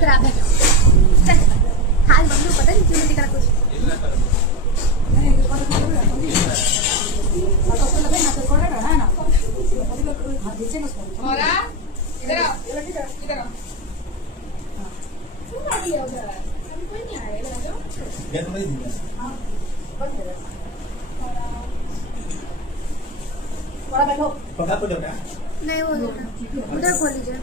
खराब है। हाल मम्मी पता नहीं क्यों नहीं दिख रहा कुछ। नहीं वो उधर खोल लीजिए।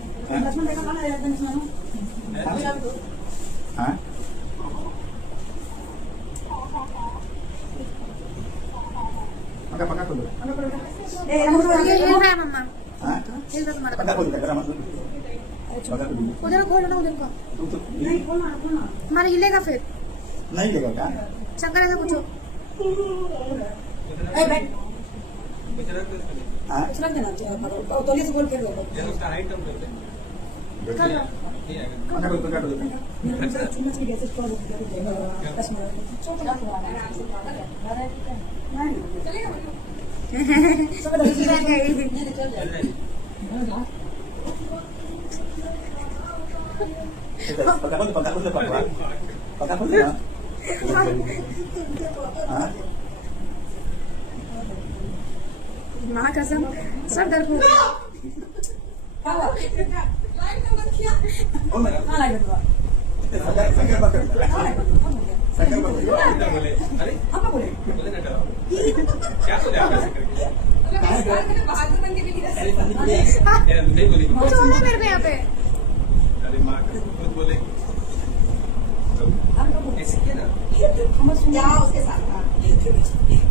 ये है मम्मा। उधर खोलो ना उधर को। हमारा हिलेगा फिर। नहीं लेगा क्या? चक्कर ऐसा कुछ हो। तौलिए से बोल के दो। उसका हाइट कम कर दे। कर लो। माँ कसम सब डर को क्या नहीं बोली मेरे पे यहाँ पे। अरे माँ खुद बोले ऐसे किया ना उसके साथ क्यों करते हैं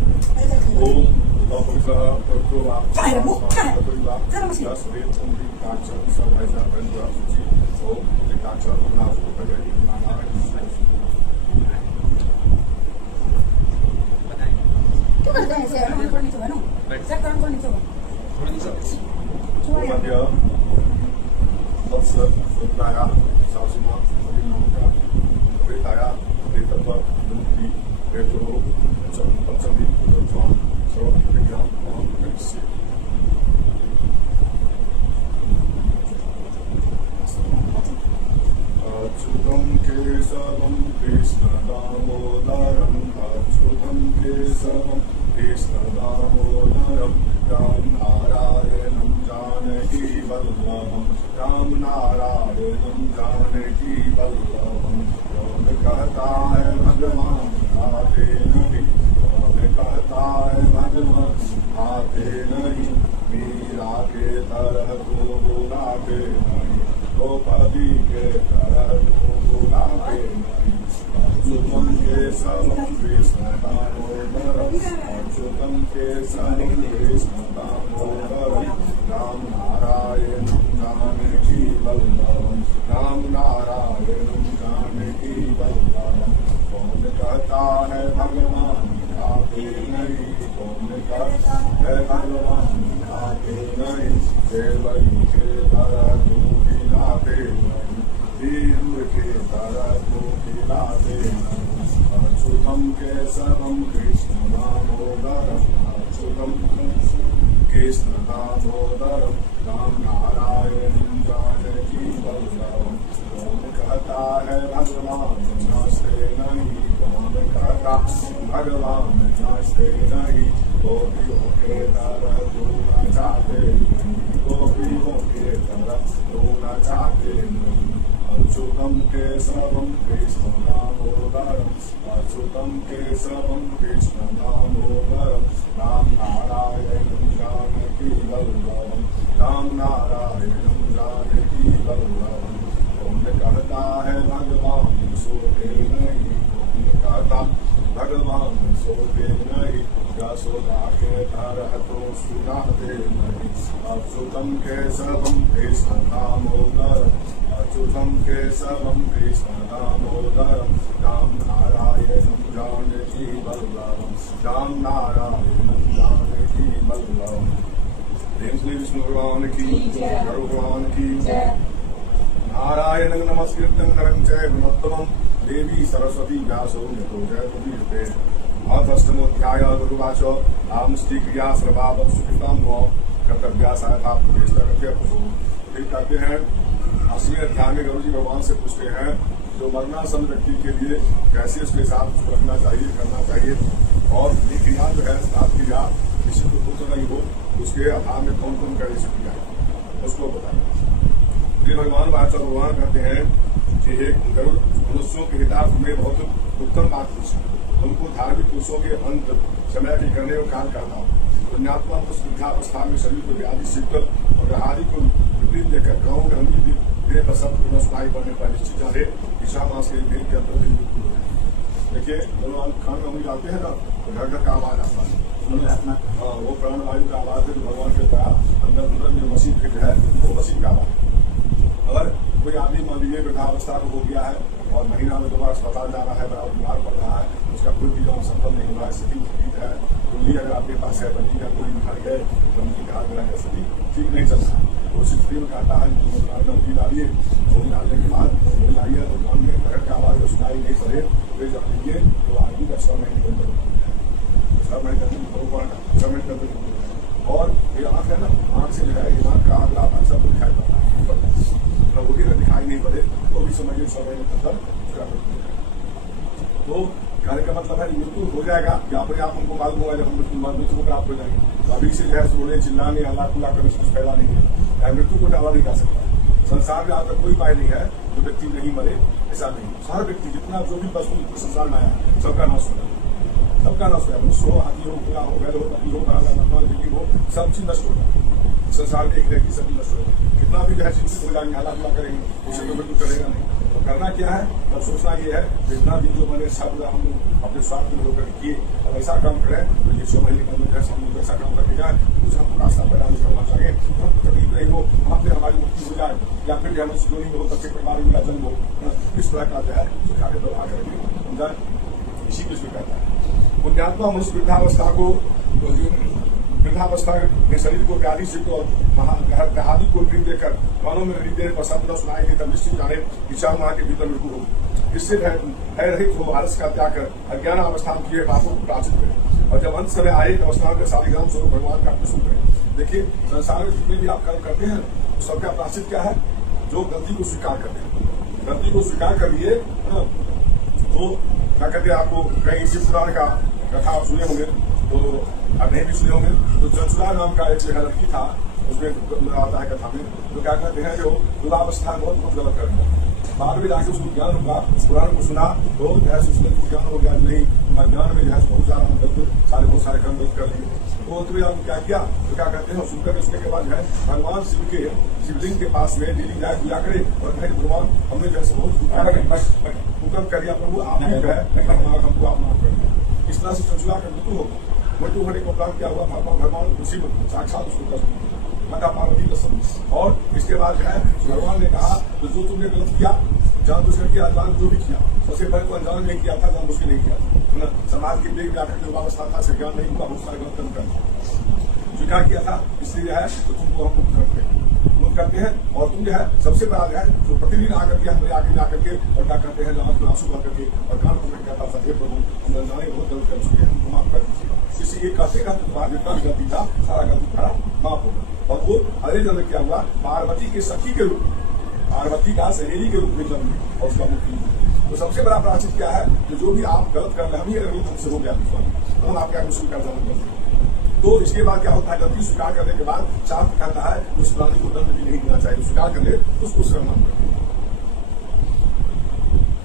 ऐसे? अच्युतं केशवं कृष्णदामोदरं अच्युतं केशवं कृष्णदामोदरं राम नारायणं जानकी वल्लभं राम नारायणं जानकी वल्लभं। कौन कहता है भगवान आते नहीं, कौन कहता है भगवान आते नहीं, मीरा के तरह तो बुलाते नहीं, द्रौपदी के तरह तो बुलाते नहीं। अच्युतं केशवं कृष्णदामोदरं अच्युतं केशवं कृष्णदामोदरं राम नारायणं जानकी वल्लभं राम नारायणं जानकी वल्लभं। कौन कहता है भगवान आते नहीं, कौन कहता है भगवान आते नहीं, देवरी के तरह तो खिलाते नहीं, वीर के तरह तो खिलाते नहीं। अच्युतं केशवं कृष्णदामोदरं अच्युतं कृष्णदामोदरं राम नारायणं जानकी वल्लभं। कौन कहता है भगवान नाचते नहीं, कौन कहता भगवान नाचते नहीं, गोपियों के तरह तू नचाते नहीं, गोपियों के तरह तू नचाते नहीं। अच्युतं केशवं कृष्णदामोदरं अच्युतं केशवं कृष्णदामोदरं राम नारायणं जानकी वल्लभं राम नारायणं जानकी वल्लभं। कौन कहता है भगवान सोते नहीं, कौन कहता भगवान सोते नहीं, यशोदा के तरह तो सुनाते नहीं। अच्युतं केशवं कृष्णदामोदरं अच्युतं केशवं कृष्णदामोदरं राम नारायणं जानकी वल्लभं राम नारायणं जानकी वल्लभं। प्रेम श्री विष्णु भगवान की भगवान की नारायणं नमस्कृतं नरं चैव नरोत्तमं देवी सरस्वती व्यासो यतो जयमुदीरते। अष्टमोऽध्याय गुरुवाच आम स्त्री क्रिया सर्वावत् सुकृतां नो कर्तव्यासाय ठीक कहते हैं 8वें अध्याय में गुरु जी भगवान से पूछते हैं जो मरणासन व्यक्ति के लिए कैसे उसके साथ उसको रखना चाहिए, करना चाहिए, और ये क्रिया जो है साथ क्रिया किसी को पुत्र नहीं हो उसके आधार में कौन कौन करे क्रिया है उसको बताए। ये भगवान भगवान कहते हैं कि एक गरुड़ मनुष्यों के हितार्थ में बहुत उत्तम बात पूछी, उनको धार्मिक पुरुषों के अंत समय के करने को काल करता हूँ। पुण्यात्मा वृद्धावस्था में शरीर को व्याधि शीतल और आदि को विपरीत देकर गाँव में देह पर सब सुनाई पड़ने पर निश्चित जाने ईशा मास के देह के अंदर मृत्यु हो जाए। देखिए भगवान खान में हम जाते हैं ना तो घर घर का आवाज आता है, वो प्राण वायु का आवाज है जो भगवान के द्वारा अंदर जो मशीन फिट है वो मशीन का आवाज। अगर कोई आदमी मान लीजिए वृद्धावस्था को हो गया है और महीना में दोबारा अस्पताल जा रहा है, बराबर बीमार पड़ रहा है, उसका कोई भी काम सफल नहीं हो रहा है, स्थिति है, कुंडली अगर आपके पास है, बनी का कोई बीमारी है, बनी का ग्रह है, स्थिति ठीक नहीं चल रहा है, तो उस स्थिति में कहता है नौकरी डालिए, नौकरी डालने के बाद नौकरी लाइए तो काम में घर का आवाज सुनाई नहीं पड़े वे जान लीजिए तो आदमी का 6 महीने के अंदर 6 महीने के अंदर 6 महीने के अंदर। और ये आँख है ना, आँख से जो है दिमाग का अगला भाग सब दिखाई पड़ता है, वो भी अगर दिखाई नहीं पड़े तो भी समझिए 6 महीने के अंदर उसका मृत्यु हो जाएगा। तो कहने का मतलब है मृत्यु हो जाएगा या फिर आप हमको मालूम होगा जब हम मृत्यु को प्राप्त हो जाएंगे, तो अभी से जो है सोने चिल्लाने अल्लाह कुल्ला करने से कुछ फायदा नहीं है, मृत्यु को टाला नहीं जा सकता। संसार में आज तक कोई उपाय नहीं है जो व्यक्ति नहीं मरे, ऐसा नहीं। हर व्यक्ति जितना जो भी वस्तु संसार में आया सबका नाश होगा, सबका नाश होगा, मनुष्य हो, हाथी हो, घोड़ा हो, बैल हो, पति हो, मकान बिल्डिंग हो, सब चीज नष्ट होगा। संसार में एक व्यक्ति सभी नष्ट होगा, कितना भी जो है चिंतित हो जाएंगे, हालात हुआ करेंगे, उसे तो मृत्यु करेगा नहीं। तो करना क्या है, तब सोचना ये है जितना भी जो मैंने सब हम अपने स्वार्थ में होकर किए, अब ऐसा काम करें तो ये 6 महीने के अंदर हम लोग ऐसा काम करके जाए कुछ हमको रास्ता पैदा नहीं करना चाहिए, हम तकलीफ नहीं हो, वहाँ पे हमारी मुक्ति हो जाए, या फिर हमें जोड़ी में हो, बच्चे परिवार में जन्म हो, इस तरह का जो है सुखा के व्यवहार करेंगे, इसी को कहता है। पुण्यात्मा मनुष्य वृद्धावस्था को वृद्धावस्था में शरीर को व्याधि से और महादि को वृद्धि देकर कानों में वृद्धि देने पर शब्द सुनाएंगे तब निश्चित जाने कि 4 माह के भीतर मृत्यु होगी। इससे भय रहित हो आलस का त्याग कर अज्ञान अवस्था में किए पापों को प्राचित करें, और जब अंत समय आए तो अवस्था के शालिग्राम स्वरूप भगवान का प्रसून करें। देखिए संसार में जितने भी आप कर्म करते हैं सबका प्राचित क्या है, जो गलती को स्वीकार करते हैं, गलती को स्वीकार कर लिए तो क्या कहते हैं, आपको कहीं शिव पुराण का कथा सुने होंगे तो अब नहीं भी सुने होंगे, तो चंचुला नाम का एक लड़की था, उसमें आता है कथा में, तो क्या कहते हैं जो युवावस्था बहुत बहुत गलत कर दिया, बाद में जाके उसको ज्ञान होगा, पुराण को सुना तो जैसे उसमें ज्ञान हो गया नहीं, अज्ञान में जो है बहुत सारा गलत बहुत सारे कर्म गलत कर लिए, तो तुम्हें आपको क्या किया, तो क्या कहते हैं सुनकर उसने के बाद जो है भगवान शिव के शिवलिंग के पास में डेली जाए पूजा करे और कहे भगवान हमने जैसे बहुत हुक्म कर दिया प्रभु आप जो है हमको आप माफ कर दिया। इस तरह से चंचुला का मृत्यु होगा। मृत्यु होने का उपरांत क्या हुआ, भगवान शिव साक्षात उसको कष्ट माता पार्वती का समझ, और इसके बाद जो है भगवान ने कहा तो जो तुमने गलत किया जान बुझकर किया, अनजान जो भी किया, सबसे पहले तो अनजान नहीं किया था, जान बुझ के नहीं किया था, समाज के बेग जाकर के अवस्था था, ज्ञान नहीं हुआ, बहुत सारे गलत कर्म कर स्वीकार किया था, इसलिए जो है तो तुमको हम मुक्त करते हैं, और तुम जो है सबसे बड़ा जो है जो प्रतिदिन आकर के हमारे आगे जाकर के और क्या करते हैं आंसू आंसू भर करके और कान पकड़ के कहता था प्रभु हम अनजाने बहुत गलत कर चुके हैं, हमको माफ कर दीजिए। इसलिए ये कहते कहते तुम्हारा जितना भी गलती था सारा गलती तुम्हारा माफ होगा। और वो अरे जन्म क्या हुआ, पार्वती के सखी के रूप में, पार्वती का सहेली के रूप में जन्म और उसका मुक्ति। तो सबसे बड़ा प्राचित क्या है कि जो भी आप गलत कर रहे हैं, हम ही अगर हमसे हो गया तो हम आपका स्वीकार जन्म करते हैं। तो इसके बाद क्या होता है, गलती स्वीकार करने के बाद शास्त्र कहता है उस प्राणी को दंड भी नहीं देना चाहिए, स्वीकार कर ले उसको श्रम कर।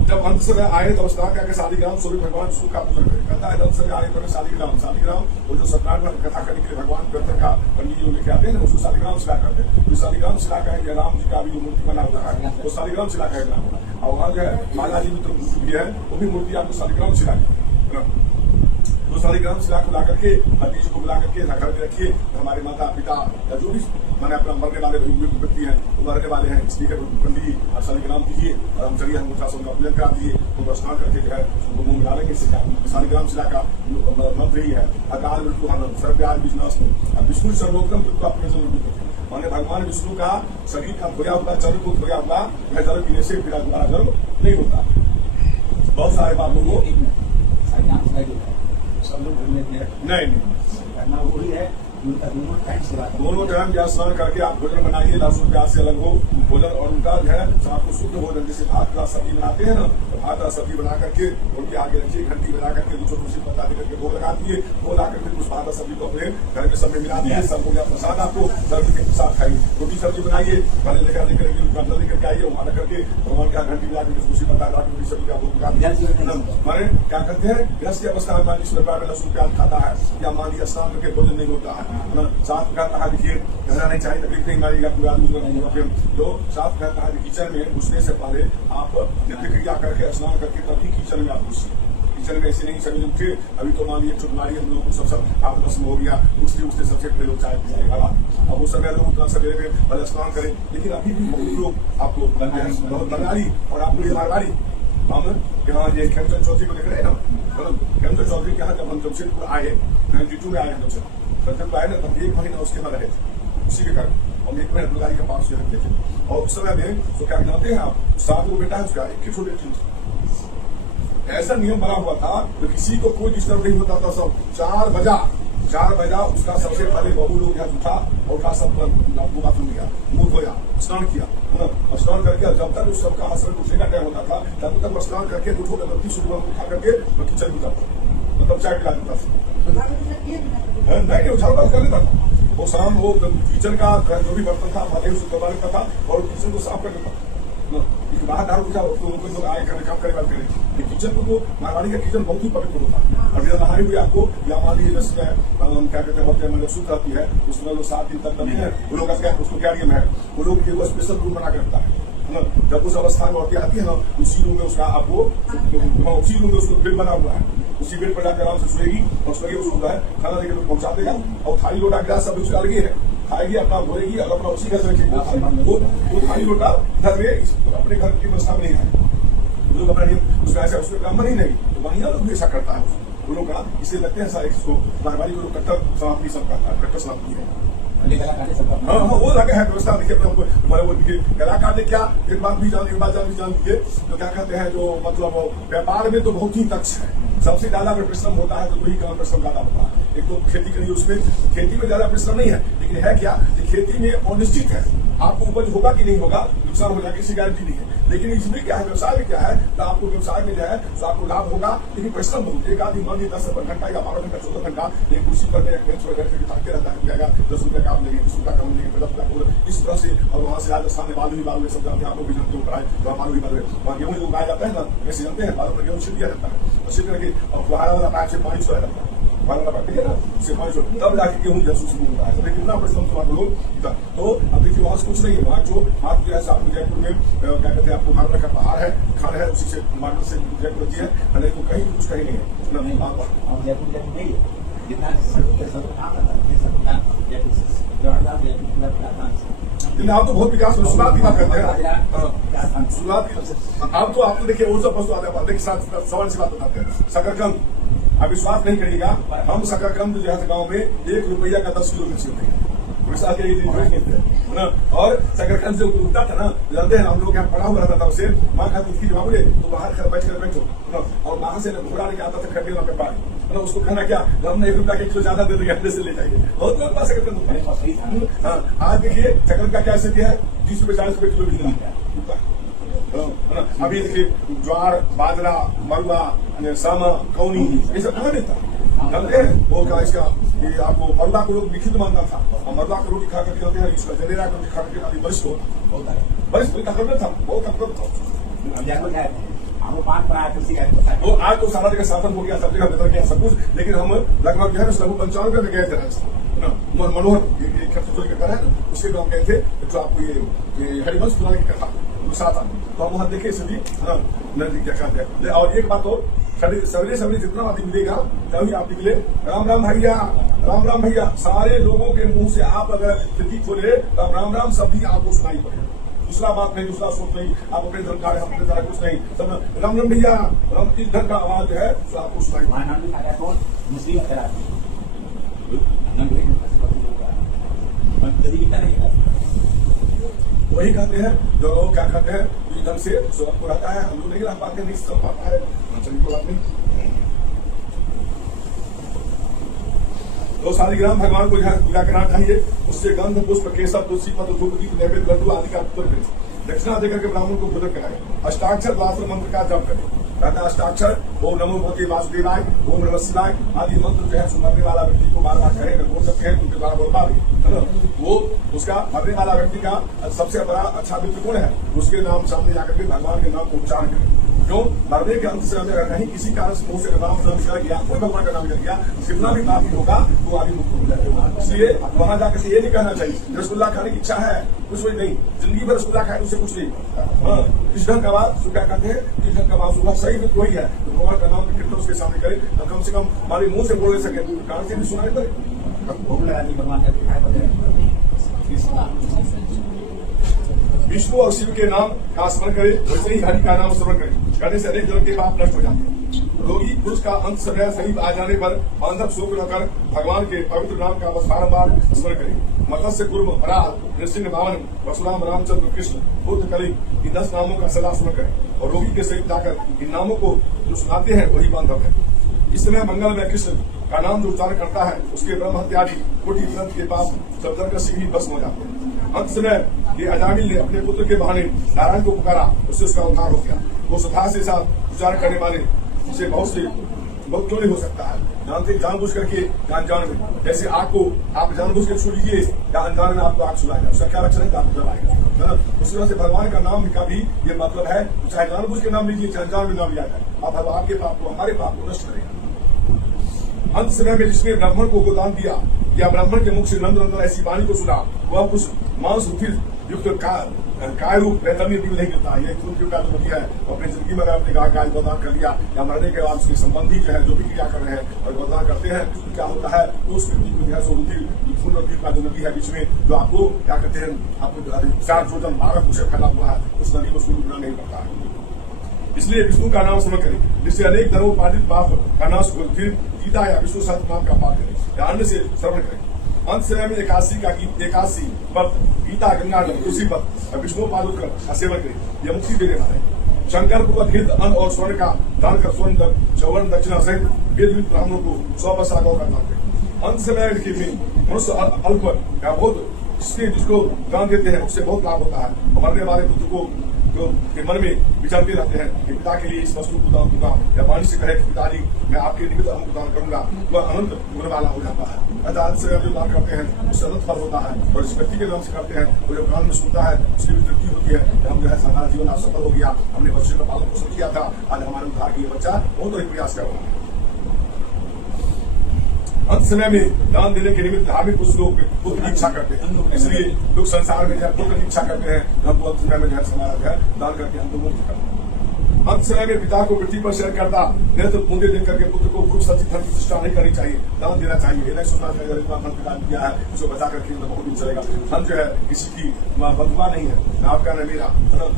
जब अंत समय आए तो अवस्था क्या शालिग्राम स्वरूप भगवान विष्णु का पूजन करें, कहता है अंत समय आने पर शालिग्राम वो जो सत्यनारायण कथा करने के लिए भगवान ग्रंथ का पंडित जो लेके आते हैं ना उसको शालिग्राम शिला करते हैं। तो शालिग्राम शिला कहेंगे राम जी का भी जो मूर्ति बना हुआ है वो शालिग्राम शिला का नाम होगा, और वहाँ जो है माला जी मित्र भी है वो भी मूर्ति आपको शालिग्राम शिला है। तो शालिग्राम शिला को ला करके हर को बुला करके घर में रखिए, हमारे माता पिता या जो भी मैंने अपना मरने वाले व्यक्ति हैं वो मरने वाले हैं, इसलिए पंडित जी आप शालिग्राम कीजिए और हम चलिए हम उनका पूजन करा दीजिए, तो स्नान करके जो है उनको मुंह मिला लेंगे। शालिग्राम शिला का मंत्र ही है अकाल मृत्यु हनन सर्वव्याधि विनाशनम, विष्णु सर्वोत्तम मृत्यु अपने जन्म माने भगवान विष्णु का शरीर का धोया हुआ चर्म को धोया हुआ वह जल पीने से फिर दोबारा जन्म नहीं होता। बहुत सारे बातों को सब लोग घूमने के नहीं करना वही है, दोनों टाइम से दोनों टाइम या स्नान करके आप भोजन बनाइए, लहसुन प्याज से अलग हो, भोजन और उनका जो है शाम को शुद्ध भोजन, जैसे भात का सब्जी बनाते हैं ना, तो भात का सब्जी बना करके उनके आगे रखिए, घंटी बना करके दूसरे तुलसी पत्ता दे करके भोग लगा दिए, वो ला करके उस भात का सब्जी को अपने घर में सब में मिला दिए, सब हो गया प्रसाद, आपको सर्व के साथ खाइए। रोटी सब्जी बनाइए, पहले लेकर लेकर आइए, वहां रख करके भगवान का घंटी बजा करके तुलसी पत्ता ला रोटी सब्जी का भोग लगा दिया। माने क्या करते हैं, गृहस्थ की अवस्था में मान लीजिए में लहसुन प्याज खाता है, या मान लीजिए स्नान करके भोजन नहीं होता है, साफ कहता है देखिए कहना नहीं चाहिए, तकलीफ नहीं मारेगा कोई आदमी। जो साफ कहता है किचन में घुसने से पहले आप नित्य क्रिया करके स्नान करके तभी किचन में आप घुसिए। किचन में ऐसे नहीं सभी उठे, अभी तो मान लीजिए चुटमारी हम लोगों को सब आप भस्म हो गया, उठते सबसे पहले लोग चाय पीने, अब वो समय लोग उतना सवेरे में पहले स्नान करें, लेकिन अभी भी बहुत लोग आपको बहुत बंगाली और आपको ये मारवाड़ी, हम यहाँ ये खेमचंद चौधरी को देख रहे हैं ना, मतलब खेमचंद चौधरी के यहाँ जब हम जमशेदपुर आए 92 में आए हैं जमशेदपुर, जब आए ना तब 1 महीना उसके बाद रहे थे उसी के कारण, और 1 महीना दुर्गाई के पास से रखते थे। और उस समय में तो क्या जानते हैं आप, 7 बेटा है उसका, 1 छोटे थी, ऐसा नियम बना हुआ था तो किसी को कोई डिस्टर्ब नहीं होता था। सब 4 बजा उसका सबसे पहले बहू लोग यहाँ उठा और उठा सब बाथरूम गया, मुंह धोया, स्नान किया, स्नान करके जब तक उस सबका हस्बैंड उठने का टाइम होता था तब तक स्नान करके उठो गलती सुबह उठा करके किचन में जाता, मतलब चाय पिला देता था, नहीं उछाल बात कर लेता था। वो शाम वो किचन का जो भी बर्तन था पहले उसे दबा लेता था और किचन को साफ कर देता था। बाहर दारू पूछा लोग आए करने काम करे बात करें, किचन को तो मारवाड़ी का किचन बहुत ही पवित्र होता है। अभी नहाई हुई आपको या मान लीजिए जैसे क्या कहते हैं मतलब शुद्ध रहती है, उसमें लोग 7 दिन तक नहीं है, वो लोग क्या उसको क्या नियम है, वो लोग स्पेशल रूम बना कर रखता है ना, जब उस अवस्था में औरतें आती है ना उसी रूम में उसका आपको उसी रूम में उसको बेड बना हुआ है, उसी बेड पर जाकर आराम से सोएगी और सोएगी, उसको है खाना देकर पहुंचा देगा और थाली लोटा गिलास सब उसका अलग है, खाएगी अपना धोएगी और अपना उसी घर से रखेगी, वो थाली लोटा घर में अपने घर की व्यवस्था में नहीं है, लोग अपना नियम उसका ऐसा उसमें ब्राह्मण ही नहीं तो वहीं लोग भी ऐसा करता है, वो लोग का इसे लगते हैं सारे इसको मारवाड़ी को कट्टर समाप्ति सब करता है, कट्टर समाप्ति है। हाँ वो लगे है व्यवस्था, देखिए हमारे वो देखिए गला काटे क्या, एक बात भी जान दीजिए, तो क्या कहते हैं जो मतलब व्यापार में तो बहुत ही दक्ष है, सबसे ज्यादा अगर परिश्रम होता है तो वही काम परिश्रम ज्यादा होता है। एक तो खेती करिए, उसमें खेती में ज्यादा परिश्रम नहीं है, लेकिन है क्या कि खेती में अनिश्चित है, आपको उपज होगा कि नहीं होगा, नुकसान हो जाएगा किसी गारंटी नहीं है। लेकिन इसमें क्या है, व्यवसाय में क्या है, तो आपको व्यवसाय में जो है तो आपको लाभ होगा, लेकिन परिश्रम बहुत। एक आदमी मान लीजिए 10 घंटा या 12 घंटा 14 घंटा एक कुर्सी पर बेंच पर बैठ कर थकते रहता है, जाएगा 10 रुपये काम लेंगे, 20 रुपया कम लेंगे, 50 रुपया इस तरह से, और वहाँ से राजस्थान में बालू सब जानते हैं, आपको भी जानते हो कराए तो बालू ही बालू वहाँ गेहूँ जो उगाया जाता है ना, वैसे जानते हैं बालू पर गेहूँ छिड़ दिया जाता है और छिड़ करके और फुहारा वाला पाइप से पानी छोड़ा जाता है, ठीक है ना, उससे पानी छोड़ तब जाके गेहूँ जैसे होता है, तो कितना परिश्रम तो लोग। तो अब देखिए वहाँ से कुछ नहीं है, वहाँ जो आप जो है आपको जयपुर में क्या कहते हैं आपको मारवाड़ का पहाड़ है, खान है, उसी से मारवाड़ से जयपुर होती है, नहीं तो कहीं कुछ कहीं नहीं है। लेकिन आप तो बहुत विकास शुरुआत की बात करते हैं, शुरुआत आप तो देखिए वो सब वस्तु आते हैं, देखिए सवाल से बात बताते हैं, शकरकंद आप विश्वास नहीं करिएगा, हम शकरकंद जो है गाँव में 1 रुपया का 10 किलो बेचते हैं, और शकरकंद से उगता था ना, जानते हैं हम लोग यहाँ पढ़ा हुआ रहता था, उसे माँ खाती थी बाबू तो बाहर बैठ कर बैठो, और बाहर से घोड़ा लेके आता था खड्डे पे पानी, मतलब उसको खाना क्या हमने 1 रुपया का 1 किलो ज्यादा दे देंगे, अंडे से ले जाइए, बहुत लोग पास शकरकंद। आज देखिए शकरकंद का क्या स्थिति है, 30 रुपये 40 रुपये किलो बिकता है। अभी देखिए ज्वार, बाजरा, मरुआ, सामा, कौनी ये सब कहाँ देता जानते हैं, वो क्या इसका ये आपको मरुआ को लोग लिखित मानता था, और मरुआ को रोटी खा करके जानते हैं, इसका जलेरा को रोटी खा करके काफी वरिष्ठ ताकतवर था, बहुत ताकतवर था। वो आज तो सारा जगह साधन हो गया, सब जगह बेहतर गया सब कुछ, लेकिन हम लगभग जो है लगभग 95 में गए थे, मनोहर घर है उसके गाँव गए थे, जो आपको ये हरिवंश पुराने की कथा दूसरा था, तो हम वहाँ देखे सभी नदी क्या कहते हैं। और एक बात और सवेरे जितना आदमी मिलेगा तभी आप निकले राम राम भैया, सारे लोगों के मुंह से आप अगर खिड़की खोले तो राम राम सभी आपको सुनाई पड़ेगा, दूसरा बात नहीं, दूसरा सोच नहीं, आप अपने धर्म का अपने तरह कुछ नहीं, सब राम राम भैया, राम इस धर्म का आवाज है तो आपको सुनाई वही कहते हैं जो लोग क्या कहते हैं ढंग से आपको रहता है, हम लोग नहीं रह पाते, नहीं समझ पाता है, चलिए कोई बात नहीं। तो शालिग्राम भगवान को जो है पूजा करना चाहिए। उससे गंध पुष्प केसर तुलसी पत्र धूप दीप नैवेद्य लड्डू आदि का उत्तर करें। दक्षिणा देकर के ब्राह्मण को भोजन कराए। अष्टाक्षर द्वादश मंत्र का जप करें। कहता अष्टाक्षर ओम नमो भगवते वासुदेवाय, ओम नमः शिवाय आदि मंत्र जो है सुनने वाला व्यक्ति को बार बार कहे, अगर बोल सकते हैं उनके द्वारा बोल पा रहे है ना, वो उसका मरने वाला व्यक्ति का सबसे बड़ा अच्छा मित्र कौन है, उसके नाम सामने जाकर के भगवान के नाम को उच्चारण करें। क्यों? मरने के अंत समय अगर नहीं किसी कारण से मुंह से नाम निकल गया, कोई भगवान का नाम निकल गया, जितना भी पापी होगा वो आदि मुक्त हो जाएगा। इसलिए वहां जाकर ये नहीं कहना चाहिए रसगुल्ला खाने की इच्छा है, कुछ भी नहीं, जिंदगी में रसगुल्ला खाए उससे कुछ नहीं। कृष्ण का बात क्या कहते हैं, कृष्ण का बात सुबह सही में कोई है तो भगवान का नाम कीर्तन उसके सामने करे, तो कम से कम हमारे मुंह से बोल सके, कान से भी सुनाई पड़े। विष्णु और शिव के नाम का स्मरण करे, वैसे ही हरि का नाम स्मरण करे, करने से अनेक जन्म के पाप नष्ट हो जाते हैं। रोगी पुरुष का अंत समय सही आ जाने पर बांधव शोक न कर भगवान के पवित्र नाम का बारंबार स्मरण करे। मत्स्य कुर्म वराह नृसिंह भावन परशुराम रामचंद्र कृष्ण बुद्ध कली इन 10 नामों का सदा स्मरण करें और रोगी के सहित जाकर इन नामों को जो सुनाते हैं वही बांधव है। इस समय मंगल में कृष्ण का नाम जो उच्चारण करता है उसके ब्रह्म हत्यादि कोटि ग्रंथ के पास सब जल का शीघ्र भस्म हो जाते हैं। अंत समय ये अजामिल ने अपने पुत्र के बहाने नारायण को पुकारा, उससे उसका उद्धार हो गया। वो सदा से साथ उच्चारण करने वाले से बहुत क्यों नहीं हो सकता है, जानते जानबूझ करके अनजान में, जैसे आग को आप जानबूझ के छू लीजिए या अनजान में आपको आग छुलाएगा, उसका क्या लक्षण है, आपको जलाएगा। उस तरह से भगवान का नाम का भी ये मतलब है, चाहे जानबूझ के नाम लीजिए चाहे अनजान में नाम लिया जाए, आप आपके पाप को हमारे पाप को नष्ट करेगा। अंत समय में जिसने ब्राह्मण को गोदान दिया या ब्राह्मण के मुख से नंद नंदन ऐसी वाणी को सुना, वह उस मांस रुधिर युक्त काय रूप पैतरनी भी नहीं गिरता। ये क्यों का जो है अपनी जिंदगी में अपने गाय गोदान कर लिया या मरने के बाद उसके संबंधी जो है जो भी क्रिया कर रहे हैं और गोदान करते हैं, तो क्या होता है तो उस व्यक्ति को जो है सो रुधिर रुधिर का जो नदी है बीच में जो आपको क्या कहते हैं, आपको 4 जोजन 12 कुछ फैला हुआ है, उस नदी को सूर्य नहीं पड़ता है। इसलिए विष्णु का नाम स्मरण करें, जिससे अनेक धर्मों पालित पाप का नाश हो। फिर गीता या विष्णु सहस्त्र नाम का पाठ करें या अन्य से श्रवण करें। अंत समय में एकादशी व्रत गीता गंगा जल तुलसी व्रत और विष्णु पादुक का सेवन करें, यह मुक्ति देने वाला है। शंकर को घृत अन्न और स्वर्ण का दान कर स्वर्ण दक्षिणा सहित वेद ब्राह्मणों को 100 वर्षा गौ का दान करें। अंत समय में मनुष्य अल्प या बहुत जिसको दान देते हैं उससे बहुत लाभ होता है। मरने वाले पुत्र को के मन में विचरते रहते हैं कि पिता के लिए इस वस्तु को दान दूंगा या वाणी से कहे पिताजी मैं आपके निमित्त अन्न दान करूंगा, वह अनंत गुण वाला हो जाता है। अर्थात से जो दान करते हैं उससे अनंत फल होता है और इस व्यक्ति के नाम से करते हैं वो जब कान में सुनता है उसकी भी तृप्ति होती है। हम जो है हमारा जीवन आज सफल हो गया, हमने बच्चे का पालन पोषण किया था, आज हमारे उद्धार के लिए बच्चा बहुत ही प्रयास कर रहा है। अंत समय में दान देने के निमित्त धार्मिक कुछ लोग पुत्र की इच्छा करते हैं, इसलिए लोग संसार में जब पुत्र की इच्छा करते हैं हम अंत समय में समाज है दान करके हम मुक्त करते हैं। अंत समय में पिता को पृथ्वी पर शेयर करता नेत्र बूंदे देख करके पुत्र को खूब सच्ची धन की चेष्टा नहीं करनी चाहिए, दान देना चाहिए। नहीं सुनना चाहिए इतना धन प्रदान किया है उसको बचा करके बहुत दिन चलेगा। धन जो है किसी की बदुआ नहीं है, न आपका न मेरा,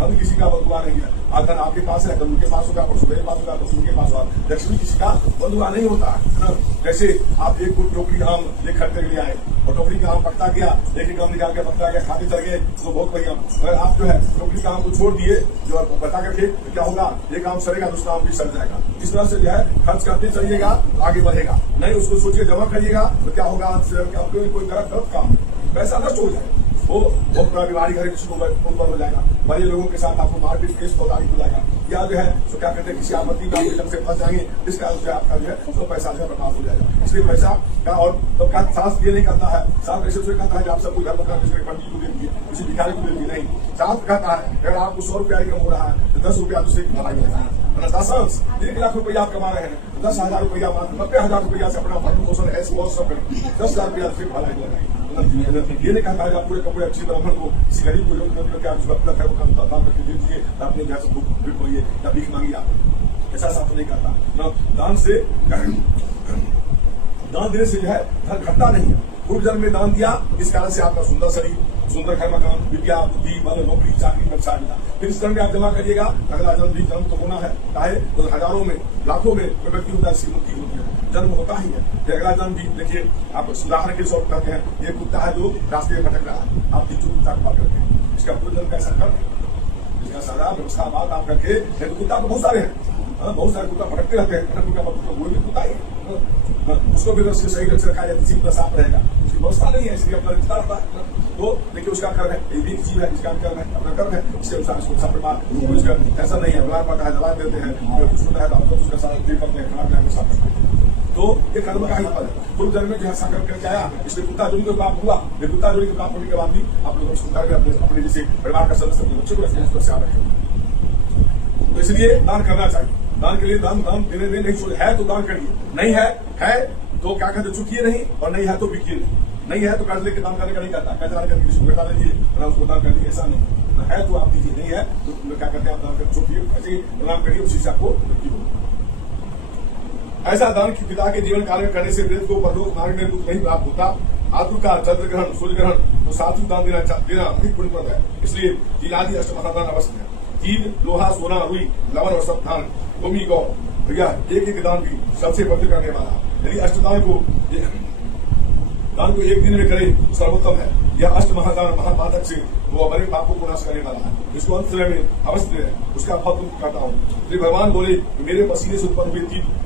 धन किसी का बदुआ नहीं है। धन आपके पास है, उनके पास होगा, परसों मेरे पास होगा, परसों उनके पास होगा। लक्ष्मी किसी का बंधुआ नहीं होता है। जैसे आप एक फुट टोकरी आम ले खरीदने के लिए आए और टोकरी का आम पकता गया, एक आम निकाल के पकता गया, खाते चल गए तो बहुत बढ़िया। अगर आप जो है टोकरी का आम को छोड़ दिए जो बता करके तो क्या होगा, एक आम सड़ेगा दूसरा आम भी सड़ जाएगा। इस तरह से जो है खर्च करते चलिएगा आगे बढ़ेगा, नहीं उसको सोच के जमा करिएगा तो क्या होगा, कोई गलत काम पैसा नष्ट हो जाएगा, वो अपना बीमारी घर किसी को ऊपर हो जाएगा, बड़े लोगों के साथ आपको मारपीट केस फौजदारी हो जाएगा, या जो है तो क्या कहते हैं किसी आपत्ति का से फंस जाएंगे, इस कारण से आपका जो है तो पैसा जो है बर्बाद हो जाएगा। इसलिए पैसा का और तो क्या शास्त्र ये नहीं करता है, शास्त्र ऐसे कहता है कि आप सबको घर पर किसी पंडित को दे दीजिए, किसी भिखारी को दे दीजिए, नहीं। शास्त्र कहता है अगर आपको 100 रुपया इनकम हो रहा है तो 10 रुपया दूसरे की भलाई होता है। 1 लाख रुपया आप कमा रहे हैं, 10,000 रुपया 90,000 रुपया से अपना भरण पोषण ऐसे बहुत सब करें, 10,000 रुपया से भलाई हो जाएगी। ये नहीं कहता है आप पूरे कपड़े अच्छी ब्राह्मण को किसी गरीब को जो क्या दान करके दे दीजिए, अपने घर से भूख होइए या भीख मांगिए, ऐसा शास्त्र नहीं करता। दान से दान देने से जो है धन घटता नहीं है। पूर्व जन्म में दान दिया, इस कारण से आपका सुंदर शरीर, सुंदर घर मकान, विद्या बुद्धि बल नौकरी चाकरी व्यवसाय मिला। फिर इस जन्म में आप जमा करिएगा, अगला जन्म भी जन्म तो होना है, चाहे तो हजारों में लाखों में व्यक्ति होता है, इसकी मुक्ति होती है, जन्म होता ही है। फिर अगला जन्म भी देखिए, आप उदाहरण के तौर पर कहते हैं ये कुत्ता है जो रास्ते में भटक रहा है, आप तीसरे कुत्ता को पकड़ करके इसका पूर्व जन्म कैसा कर इसका सदा व्यवस्था बात आप करके, कुत्ता तो बहुत सारे हैं, बहुत सारे कुत्ता भटकते रहते हैं, कुत्ता वो भी कुत्ता ही उसको भी उसके सही ढंग से रखा जाए, किसी कुत्ता साफ रहेगा, उसकी व्यवस्था नहीं है, इसलिए अपना रिश्ता रहता है। तो देखिए उसका कर्म है, ये भी जीव है, इसका कर्म है, अपना कर्म है, इसके अनुसार इसको सब प्रमाण उसका ऐसा नहीं है, बीमार पड़ता है दवा देते हैं, उसको है तो उसका साथ करते हैं, खराब करके साफ करते हैं। तो ये कर्म का ही फल है। पूर्व जन्म में जो है संकल्प करके आया, इसलिए कुत्ता जोड़ी का पाप हुआ, ये कुत्ता जोड़ी का पाप होने के बाद भी आप लोग अपने जैसे परिवार का सदस्य अपने बच्चे को रखें, तो इसलिए दान करना चाहिए। दान के लिए दान देने में नहीं छोड़े, है तो दान करिए, नहीं है तो क्या कहते चुकिए नहीं, और नहीं है तो बिकिए नहीं है तो कर्ज लेके दान करने का नहीं कहता, कर्ज करके किसी को बेटा दीजिए उसको दान कर दीजिए, ऐसा नहीं है तो आप दीजिए, नहीं है तो क्या कहते हैं आप दान कर चुकिए, ऐसे प्रणाम करिए, उसी से आपको ऐसा दान की पिता के जीवन काल में करने से वृद्ध को परलोक मार्ग में दुख नहीं प्राप्त होता। आतु का चंद्र ग्रहण, सूर्य ग्रहण तो सात्विक दान देना अधिक पुण्यप्रद है, इसलिए तीन आदि अष्टमहादान अवश्य है। तीन लोहा, सोना, रुई, लवन और सब दान, भूमि, गौ, भैया एक दान भी सबसे पवित्र करने वाला, यदि अष्टदान को एक दिन में करे तो सर्वोत्तम है। यह अष्ट महादान महापातक से वो हमारे पापों को नाश करने वाला है, जिसको अंत समय में अवश्य है, उसका फल तुम कहता हूँ। श्री भगवान बोले मेरे पसीने से उत्पन्न हुए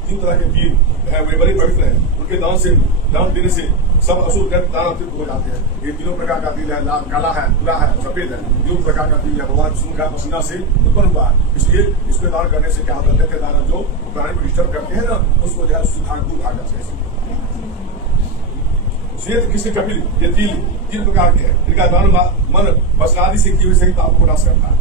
तीन तरह के तीर है, वे बड़े पवित्र हैं, उनके दान देने से सब असुर ग्रह दान अतिरिक्त हो जाते हैं। ये तीनों प्रकार का तिल है, लाल, काला है, भूरा है, सफेद है, तीनों प्रकार का तिल है, भगवान विष्णु का पसीना से उत्पन्न हुआ है, इसलिए इसमें दान करने से क्या होता है, दान जो प्राणी को डिस्टर्ब करते हैं ना, उसको जो है दूर भाग जाते हैं। श्वेत किसी कपिल ये तीन प्रकार के हैं, इनका दान मन वस्त्रादि से की हुई सही पाप को नाश करता है।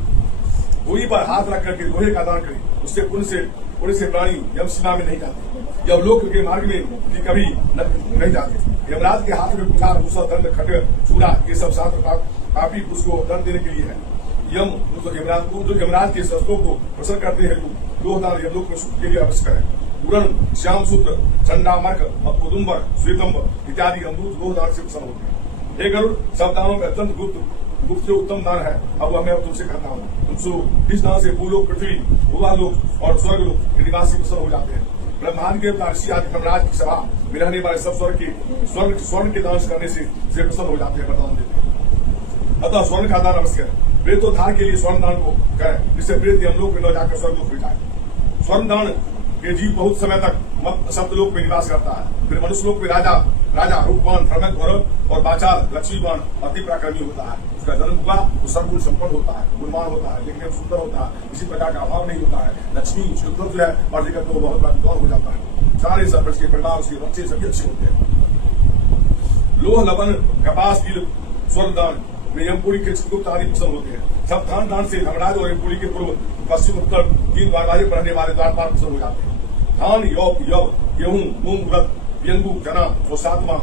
गोई पर हाथ रख करके लोहे का दान करें, उससे पुण्य से प्राणी यम सीमा में नहीं जाते, यमलोक के मार्ग में भी कभी नहीं जाते। यमराज के हाथ में कुठार, भूसा, दंड, खड्ग, चूड़ा ये सब शास्त्र पापी उसको दंड देने के लिए है। यमराज के शस्त्रों को प्रसन्न करते हैं, लोह दान यमलोक में सुख के लिए अवश्य करें। पूरण, श्याम सूत्र, चंडामर्क, कुदुम्बर, श्वेतम्बर इत्यादि अमृत लोह दान से प्रसन्न होते हैं। हे गरुड़, सब दानों में अत्यंत गुप्त से उत्तम दान है। अब मैं तुमसे कहता हूँ, तुमसे इस दान से भूलोक, पृथ्वी, भूवालोक और स्वर्गलोक के निवासी प्रसन्न हो जाते हैं। ब्रह्मांड के ऋषि आदि धर्मराज की सभा में रहने वाले सब स्वर्ण के दान करने से प्रसन्न हो जाते हैं, वरदान देते हैं। अतः स्वर्ण का दान अवश्य करें। प्रेतोद्धार के लिए स्वर्ण दान को करें, जिससे प्रेत यमलोक में न जाकर स्वर्गलोक में जाए। स्वर्ण दान के जीव बहुत समय तक सप्तलोक में निवास करता है, फिर मनुष्यलोक में राजा रूपवान, धर्मक, गौरव और बाचाल, लक्ष्मीवान, अति पराक्रमी होता है। उसका जन्म हुआ तो सर्वगुण संपन्न होता है, गुणवान होता है, लेकिन सुंदर होता है, किसी प्रकार का अभाव नहीं होता है। लक्ष्मी शुद्ध है और लेकर तो बहुत बड़ा विद्वान हो जाता है। सारे सब उसके परिवार, उसके बच्चे सभी अच्छे होते हैं। लोह, लवन, कपास, तिल, स्वर्ण दान में यमपुरी के चित्रगुप्त आदि प्रसन्न होते हैं। सब दान से धर्मराज और यमपुरी के पूर्व, पश्चिम, उत्तर तीन दरवाजे पर रहने वाले द्वारपाल प्रसन्न हो जाते हैं। धान, यव, गेहूं, मूंग, उड़द, व्यंगू, चना और सातवां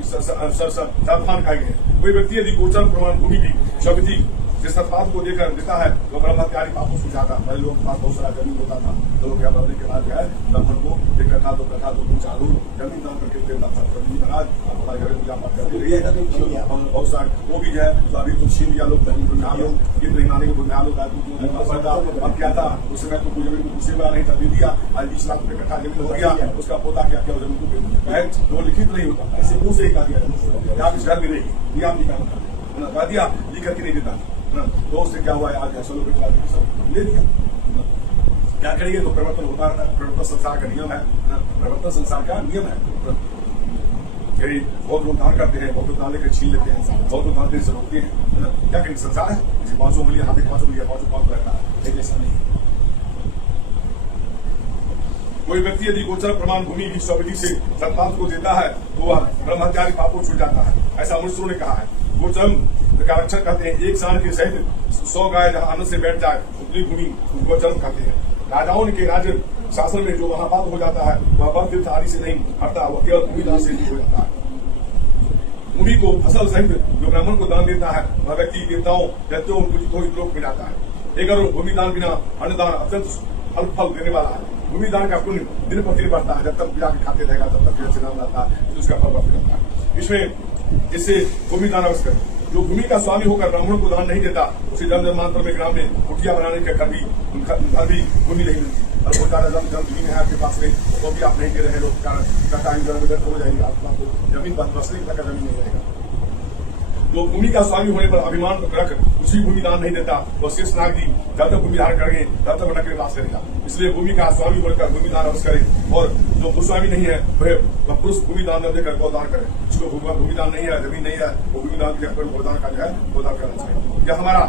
सावधान खाई है। कोई व्यक्ति यदि गोचर प्रमाण भूमि की शक्ति जिस सत्पात को देकर देता है वो ब्रह्मत्यागी पापों से जाता है। पहले लोगों के पास बहुत सारा जमीन होता था, तो लोग यहाँ बढ़ने के बाद जो है ब्राह्मण को एक कथा दो चालू जमीन दान करके देता था। महाराज हमारे घर पूजा पाठ करते रहिए, बहुत सारे वो भी जो है तो अभी तो छीन लिया लोग, अब क्या था उस समय तो जमीन को दूसरे वाला नहीं था, दे दिया। आज 20 लाख रुपए कट्ठा जमीन हो गया, उसका पोता क्या क्या जमीन को दे दिया, वो लिखित नहीं होता, ऐसे मुंह से ही कहा दिया आप इस घर में रहेगी, नियम निकाल कहा दिया, लिख करके नहीं देता। तो उससे क्या हुआ है, आज ऐसा लोग ले दिया। क्या करेंगे तो परिवर्तन होता रहता है, परिवर्तन संसार का नियम है, परिवर्तन संसार का नियम है। बहुत लोग दान करते हैं, बहुत लोग दान लेकर छीन लेते हैं, बहुत लोग दान देने से रोकते हैं। क्या करेंगे, संसार है, 500 मिलियन हाथी 500 मिलियन 500 रहता है, लेकिन ऐसा नहीं। कोई व्यक्ति यदि गोचर प्रमाण भूमि की स्वविधि से सत्पात को देता है तो वह ब्रह्मत्यागी पापों छूट जाता है, ऐसा मनुष्यों ने कहा है। गोचरम का रक्षक कहते हैं, एक सांड के सहित 100 गाय जहाँ आनंद से बैठ जाए उतनी भूमि गोचरम कहते हैं। राजाओं के राज्य शासन में जो महापाप हो जाता है वह वन तीर्थ आदि से नहीं हटता, वह केवल भूमि दान से हो जाता है। भूमि को फसल सहित जो ब्राह्मण को दान देता है वह व्यक्ति देवताओं दैत्यों को लोक में जाता है। एक भूमि दान बिना अन्नदान अत्यंत फल देने वाला है। भूमि दान का पुण्य दिन प्रतिदिन बढ़ता है, जब तक पूजा के खाते रहेगा तब तक नाम रहता है, उसका फल बढ़ता रहता है। इसमें इससे भूमि दान अवश्य करें। जो भूमि का स्वामी होकर ब्राह्मणों को दान नहीं देता उसे जन्म जन्मांतर में ग्राम में कुटिया बनाने के घर भी भूमि नहीं मिलती। और बहुत ज्यादा जमीन है आपके पास में तो भी आप नहीं दे रहे लोग, कारण हो जाएगी, आपको जमीन बसने तक का जमीन नहीं रहेगा। जो भूमि का स्वामी होने पर अभिमान रख कुछ भी भूमि दान नहीं देता, वो शेष नाग जी जब तक भूमि धारण करेंगे तब तक वनक के निवास करेगा। इसलिए भूमि का स्वामी बनकर भूमि दान अवश्य करे, और जो भूस्वामी नहीं है वह पुरुष भूमि दान न देकर गोदान करे। जिसको भूमि दान नहीं है, जमीन नहीं है, वो भूमि दान गोदान का जो है गोदान करना चाहिए। यह हमारा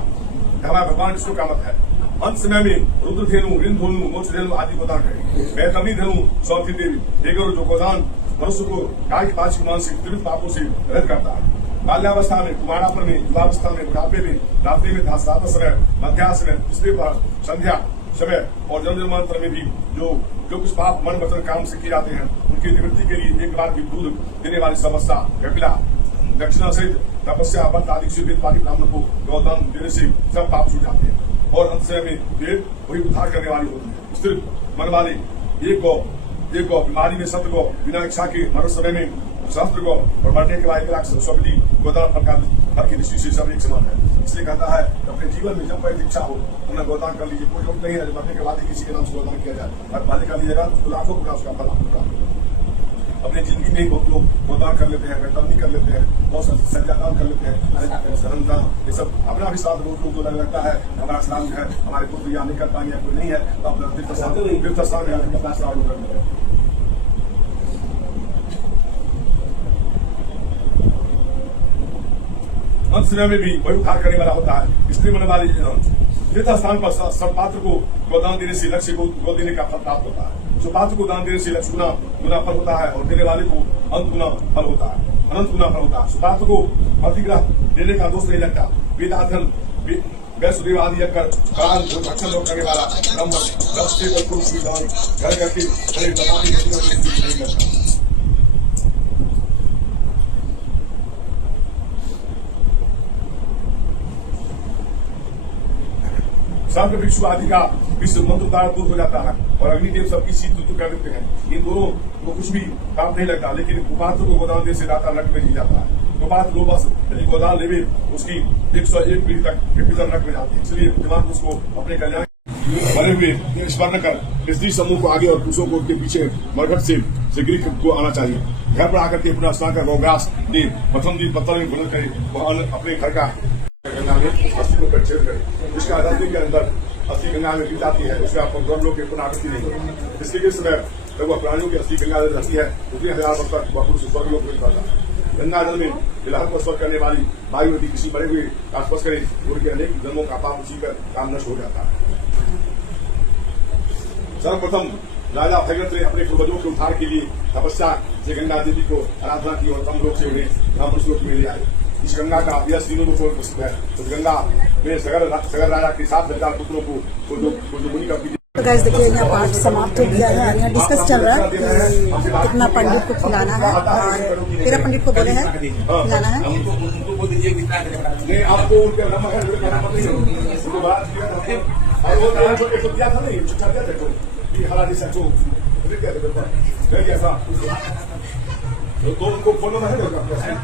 भगवान विष्णु का मत है। अंत समय में रुद्रधेनु, रिंधोनु, मोक्षधेनु आदि गोदान करें। वैतरणी धेनु सौंधी देवी देकर जो गोदान मनुष्य को गाय की पांच मानसिक त्रिविध पापों से रहित करता है। बाल्यावस्था में, कुमारापन में, युवावस्था में, बुढ़ापे में, रात्रि में, धात समय, मध्याह्न समय, तीसरे पर संध्या समय और जन्म जन्मांतर में भी जो कुछ पाप मन वचन काम से किए जाते हैं, उनकी निवृत्ति के लिए एक बार की दूध देने वाली समस्या, कपिला, दक्षिणा सहित तपस्या, व्रत आदि से वेदपाठी ब्राह्मण को गोदान देने से सब पाप छूट जाते हैं। और अंत समय में वेद वही उद्धार करने वाली होती है। स्थिर मन वाले एक गौ, बीमारी में 7 गौ, बिना इच्छा के मरण समय में सहस्त्र गौ और मरने के बाद 1 लाख स्वपति गोदान फल की दृष्टि से सब एक समान है। इसलिए कहता है अपने जीवन में जब कोई इच्छा हो उन्हें गोदान कर लीजिए। कोई लोग नहीं है मरने के बाद किसी के नाम से गोदान किया जाए, और बालिक कर लीजिएगा तो लाखों का उसका फल आपको। अपनी जिंदगी में बहुत लोग गोदान कर लेते हैं, वैतरणी कर लेते हैं, बहुत संज्ञादान कर लेते हैं, धर्मदान, ये सब अपना भी साथ बहुत लोग जो लगता है हमारा स्नान जो है हमारे पुत्र यहाँ नहीं कर पाएंगे, कोई नहीं है तो अपना तीर्थ स्थान कर लेते हैं। अंत समय में भी वही उद्धार करने वाला होता है। स्त्री मन वाली तीर्थ स्थान पर सत्पात्र को गोदान देने से लक्ष्य को गो देने का फल प्राप्त होता है। सुपात्र को दान देने से लक्ष्य गुना फल होता है, और देने वाले को अनंत गुना फल होता है, अनंत गुना फल होता है। सुपात्र को प्रतिग्रह देने का दोष नहीं लगता। वेदाध्यन, वैष्णदेव आदि रक्षण लोग करने वाला ब्रह्म घर करके नहीं करता। सर्व भिक्षु आदि का विश्व मंत्र द्वारा दूर हो जाता है, और अग्निदेव सबकी शीत ऋतु कर देते हैं। इन दोनों को कुछ भी काम नहीं लगता, लेकिन कुपात्र को गोदान देने से दाता नरक में नहीं जाता है। कुपात्र लोग बस यदि गोदान लेवे उसकी 101 पीढ़ी तक भीतर नरक में जाती है। इसलिए दिमाग उसको अपने कल्याण बने हुए स्मरण कर स्त्री समूह को आगे और पुरुषों को उनके पीछे मरघट से गृह को आना चाहिए। घर पर आकर के अपना स्नान कर गौव्यास दे, प्रथम दिन पत्थर में भोजन करे, वह अपने घर का गंगा में अस्थि को परिच्छेद करे। जिसका आजादी के अंदर अस्थि गंगा में गिर जाती है, उसमें आपको गौर लोग की पुनरावृत्ति नहीं होती। इसके के समय जब वह प्राणियों की अस्थि गंगा में रहती है, उतने 1000 वर्ष तक वह पुरुष स्वर्ग लोग नहीं पाता। गंगा जल में तिलहर को स्पर्श करने वाली वायु यदि किसी मरे हुए का स्पर्श करे, उनके अनेक जन्मों का पाप उसी कर काम नष्ट हो जाता है। सर्वप्रथम राजा भगत ने अपने पूर्वजों के उद्धार के लिए तपस्या से गंगा देवी को आराधना की, और कम लोग से उन्हें ब्रह्म लोक में ले आए। इस गंगा का अभ्यास तीनों रूपों में प्रसिद्ध है। तो गंगा में सगर राजा के 7,000 पुत्रों को जो मुनि का। तो गाइस देखिए यहाँ पाठ समाप्त हो गया है। यहाँ डिस्कस चल रहा है कि कितना पंडित को खिलाना है, और 13 पंडित को बोले हैं खिलाना है। आपको उनके नंबर है, उनको बात किया और वो दिया था नहीं, चिट्ठा दिया था कि हरा जैसा तो ऐसा तो उनको फोन नंबर है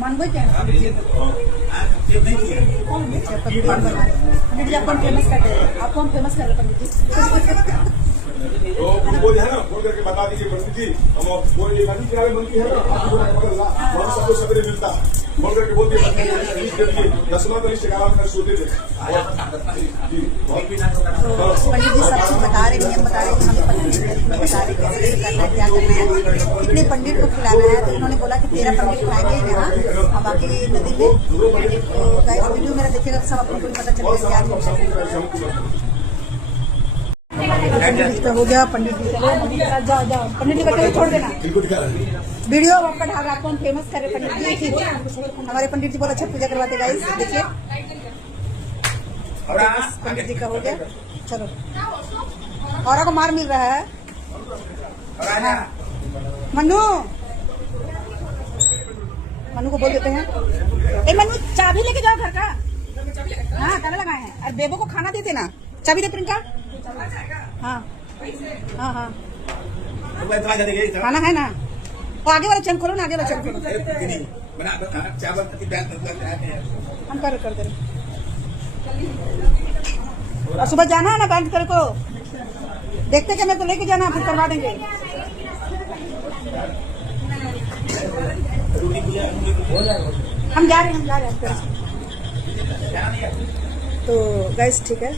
मानगो पंडित जी आपको फेमस कर दे, आपको हम फेमस कर रहे पंडित जी। तो वो जो है ना फोन करके बता दीजिए पंडित जी, हम कोई नदी किनारे मन की है ना, वहाँ सबको सवेरे मिलता है। फोन करके बोल दिए 10वां तो लिस्ट का सोते थे। पंडित जी सब चीज बता रहे, नियम बता रहे, हमें पंडित जी बता रहे कैसे करना है, क्या करना है, कितने पंडित को खिलाना है। तो उन्होंने बोला कि 13 पंडित खिलाएंगे यहाँ, और बाकी नदी में। तो गाइस वीडियो मेरा देखिएगा सब आपको पता चलेगा क्या पंडित का हो गया। पंडित जी जाओ जाओ, पंडित जी का छोड़ देना वीडियो आपका ढाबा, आपको हम फेमस कर रहे पंडित जी। हमारे पंडित जी बहुत अच्छा पूजा करवाते गाइस, देखिए पंडित जी का हो गया। चलो और को मार मिल रहा है। मनु को बोल देते हैं, ए मनु चाबी लेके जाओ घर का। हाँ ताला लगाए हैं, और बेबो को खाना दे देना। चाबी दे प्रियंका। हाँ हाँ हाँ खाना है ना, वो आगे वाला चैन खोलो ना, आगे वाला चैन खोलो। हम कर दे रहे। और सुबह जाना है ना बैंक तेरे को, देखते क्या, मैं तो लेके जाना, फिर करवा देंगे। हम जा रहे हैं तो गाइस ठीक है।